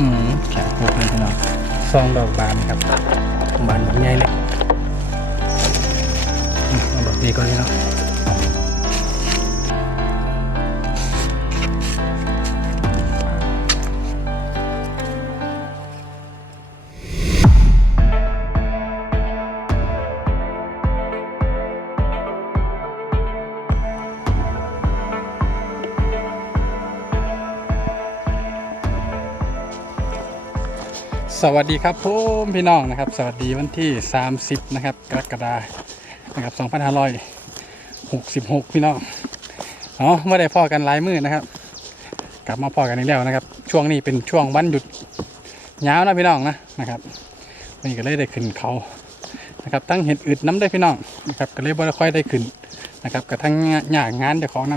อืมแข็งพวกเลยพี่น้องซองดอกบานครับบานแบบใหญ่เลยอืมเอาดอกนี้ก่อนพี่น้อง สวัสดีครับผมพี่น้องนะครับ สวัสดีวันที่ 30 นะครับ กรกฎาคมนะครับ2566 พี่น้องอ๋อเมื่อได้พ่อกันหลายมือนะครับ กลับมาพ่อกันอีกแล้วนะครับ ช่วงนี้เป็นช่วงวันหยุดยาวนะพี่น้องนะนะครับวันนี้ก็เลยได้ขึ้นเขานะครับตั้งเห็ดอึดน้ำได้พี่น้องนะครับก็เลยบ่ได้ค่อยได้ขึ้นนะครับกระทั่งหยากงานเดี๋ยวของน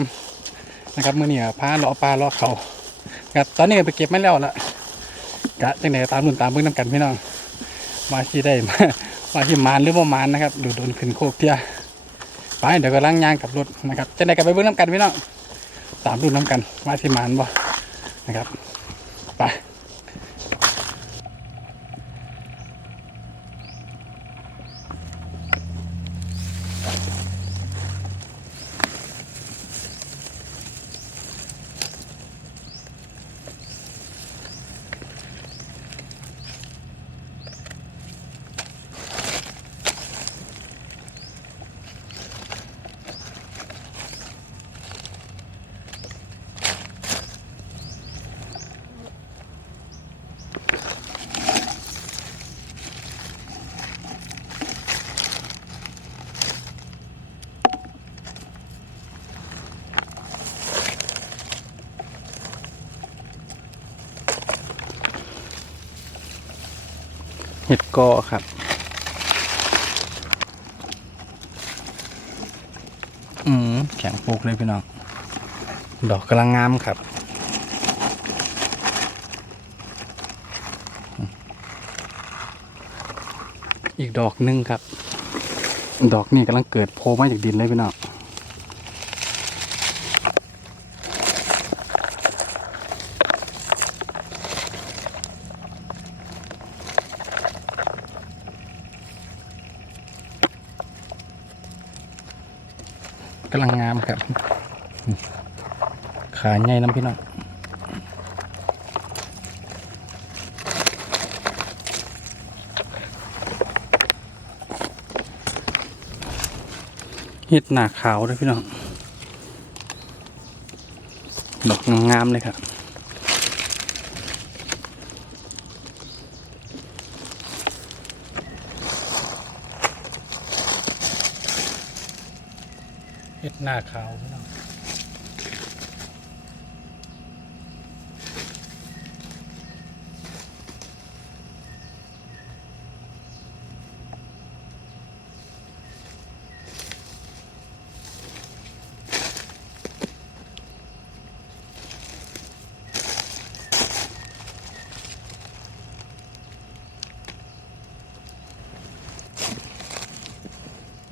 ำนะครับเมื่อนี้พาลาะปลาลาะเขาครับตอนนี้ไปเก็บไม่แล้วละ กะจังไหนตามรุ่นตามเบิ่งน้ำกันพี่น้องมาที่ได้มามาที่มานหรือว่ามานนะครับดูโดนขึ้นโคกเทียไปเดี๋ยวก็ล้างยางกับรถนะครับจังไหนก็ไปเบิ่งน้ำกันพี่น้องตามรุ่นน้ำกันมาที่มานบ่นะครับ ห็ดกอครับ อืมแข็งปลูกเลยพี่น้อง ดอกกำลังงามครับอีกดอกหนึ่งครับ ดอกนี่กำลังเกิดโผล่มาจากดินเลยพี่น้อง กำลังงาม ครับ ขาใหญ่น้ำพี่น้องเห็ดหนาขาวด้วยพี่น้อง ดอกงามเลยครับ หน้าขาวพี่น้อง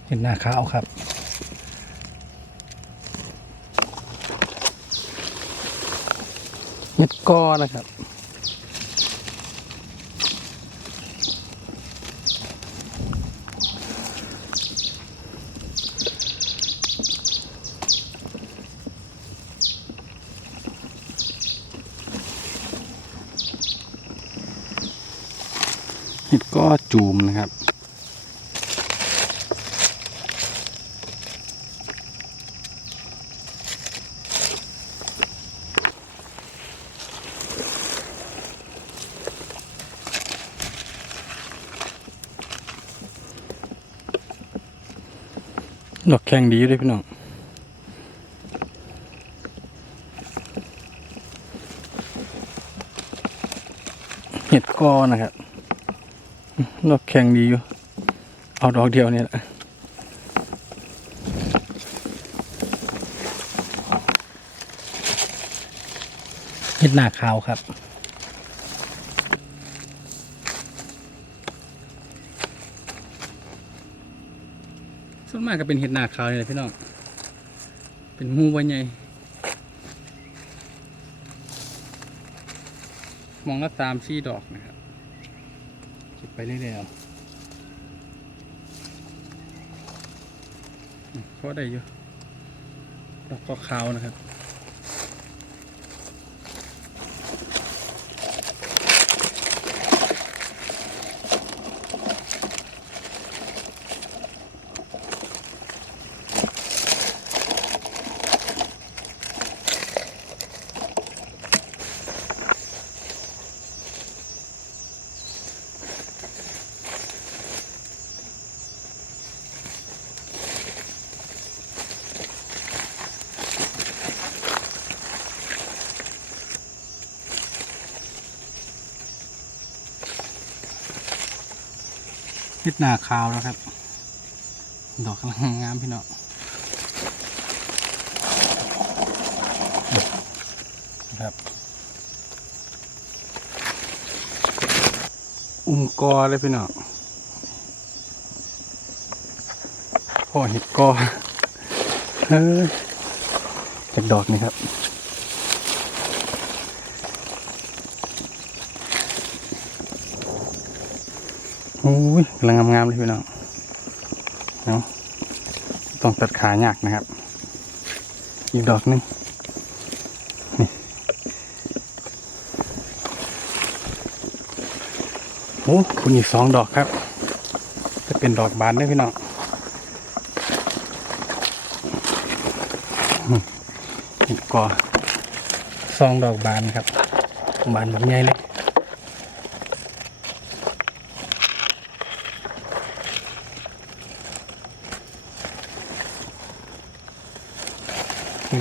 เห็ดหน้าขาวครับ เห็ดกอนะครับ เห็ดก็จูมนะครับ ดอกแข็งดีด้วยพี่น้องเห็ดกอนะครับ ดอกแข็งดีอยู่ เอาดอกเดียวเนี่ยแหละเห็ดหน้าขาวครับ ส่วนมากก็เป็นเห็ดหนาขาวนี่แหละพี่น้อง เป็นมูใบใหญ่มองแล้วตามชี้ดอกนะครับเก็บไปเรื่อยๆเอาอืมพอได้อยู่ดอกก็ขาวนะครับ เฮ็ดหนาขาวแล้วครับ ดอกกำลังงามพี่น้องครับ อุ้มกอเลยพี่น้องพ่อเห็ดกอเฮ้ยจากดอกนี่ครับ โอ้ยกำลังงามๆเลยพี่น้องเนาะต้องตัดขายากนะครับ อีกดอกหนึงนี่โอ้คุณอีกสองดอกครับ จะเป็นดอกบานได้พี่น้องอีกก่อสองดอกบานครับ บานแบบใหญ่เลย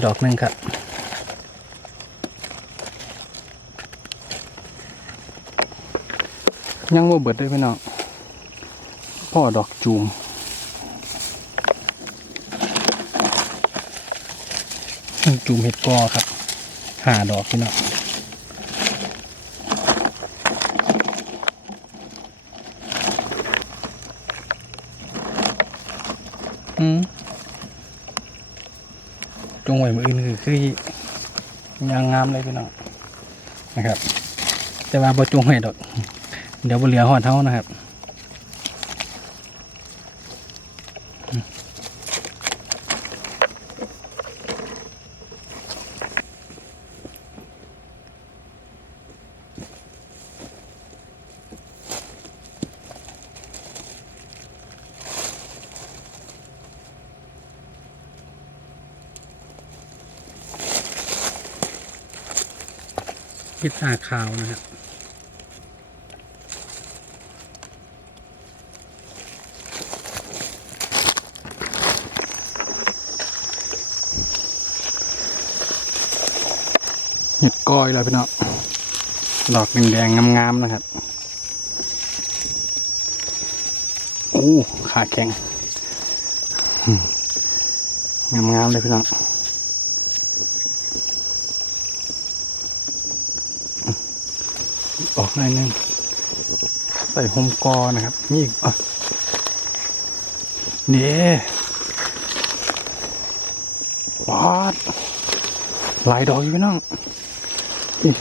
ดอกหนึ่งครับยังว่าเบิดได้พี่น้องพ่อดอกจูมจูมเห็ดกอครับหาดอกพี่น้อง งไว้มืออื่นคือคือยางงามเลยพี่น้องนะครับ แต่ว่าบ่จงไว้ดอก เดี๋ยวบ่เหลือหอดเท่านะครับ พิซซ่าขาวนะครับเห็ดก้อยแล้วพี่น้องดอกแดงๆงามๆนะครับโอ้ขาแข็งงามๆเลยพี่น้องออก หน่อยหนึงใส่โฮมกอนะครับ มีอีกอะนี่วาดหลายดอกอยู่พี่น้องนี่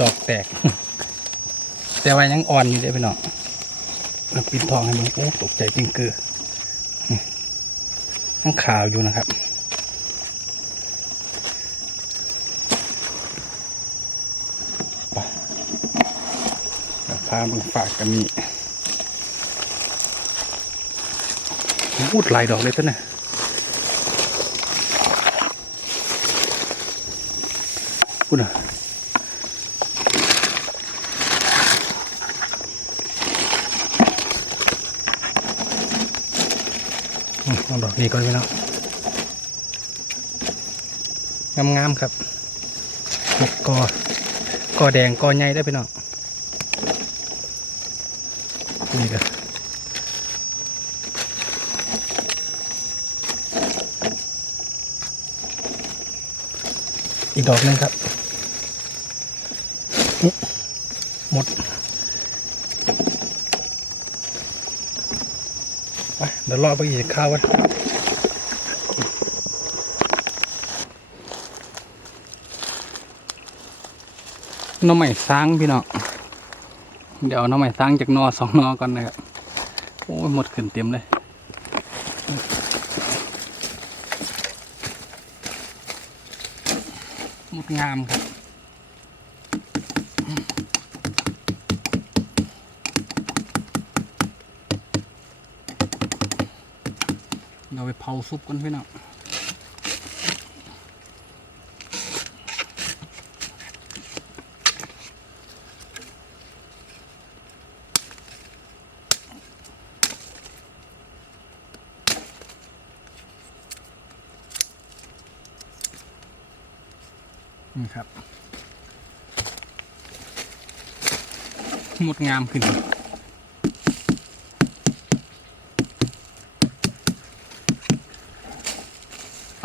ดอกแตก แต่ว่ายังอ่อนอยู่เลยพี่น้องปิดทองให้มันโอ้ตกใจจริงเกือ ยังขาวอยู่นะครับ พามึงฝากกันนี่พูดหลายดอกเลยต้นน่ะพูดน่ะ เอาดอกนี้ก่อนพี่น้องงามๆครับห็ดกอกอแดงกอใหญ่ได้พี่น้องนี่ก็อีกดอกนึงครับหมด ไปเดี๋ยวรอไปอีกข้าวกันน้องใหม่สร้างพี่น้องเดี๋ยวน้องใหม่สร้างจากนอสองนอก่อนนะครับโอ้ยหมดขึ้นเต็มเลยหมดงามครับ เราไปเผาซุปกันพี่น้องนี่ครับหมดงามขึ้น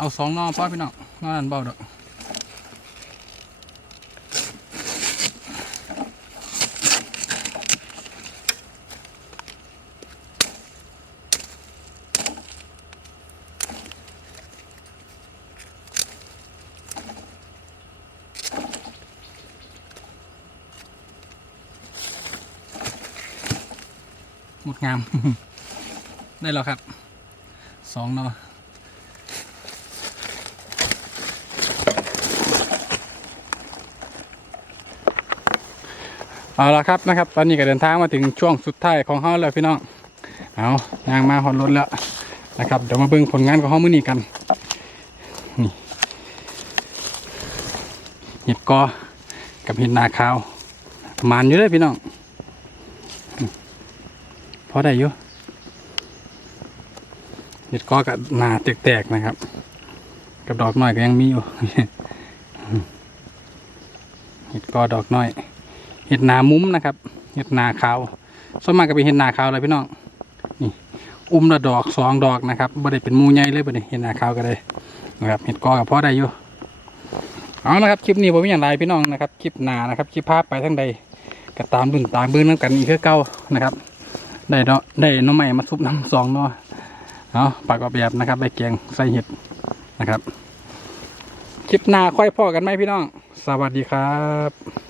เอาสองนอพ่อพี่น้องนอนั่นเบาดอกหมดงาม ได้แล้วครับสองนอ เอาละครับนะครับ ตอนนี้ก็เดินทางมาถึงช่วงสุดท้ายของเฮาแล้วพี่น้องเอายางมาหอดรถแล้วนะครับเดี๋ยวมาเบิ่งผลงานของเฮามื้อนี้กันนี่เห็ดกอกับเห็ดนาขาวมันอยู่เลยพี่น้องพอได้อยู่เห็ดกอกับนาแตกๆนะครับ กับดอกน้อยก็ยังมีอยู่เห็ดกอดอกน้อย เห็ดนามุ้มนะครับ เห็ดนาขาวส่วนมากก็เป็นเห็ดนาขาวเลยพี่น้อง นี่ อุ้มละดอกสองดอกนะครับบ่ได้เป็นมูใหญ่เลยบ่ได้เห็ดนาขาวก็ได้นะครับ เห็ดกอกับพ่อได้อยู่ เอาละครับ คลิปนี้ผมมีอย่างไรพี่น้องนะครับ คลิปหนานะครับ คลิปภาพไปทั้งใดก็ตามรุ่นตามเบื้องน้ำกันอีกคือเก่านะครับ ได้เนาะได้น้องใหม่มาซุปน้ำสองเนาะเอาปากกอบแบบนะครับใบเกียงใส่เห็ดนะครับ คลิปหน้าค่อยพ่อกันไหมพี่น้อง สวัสดีครับ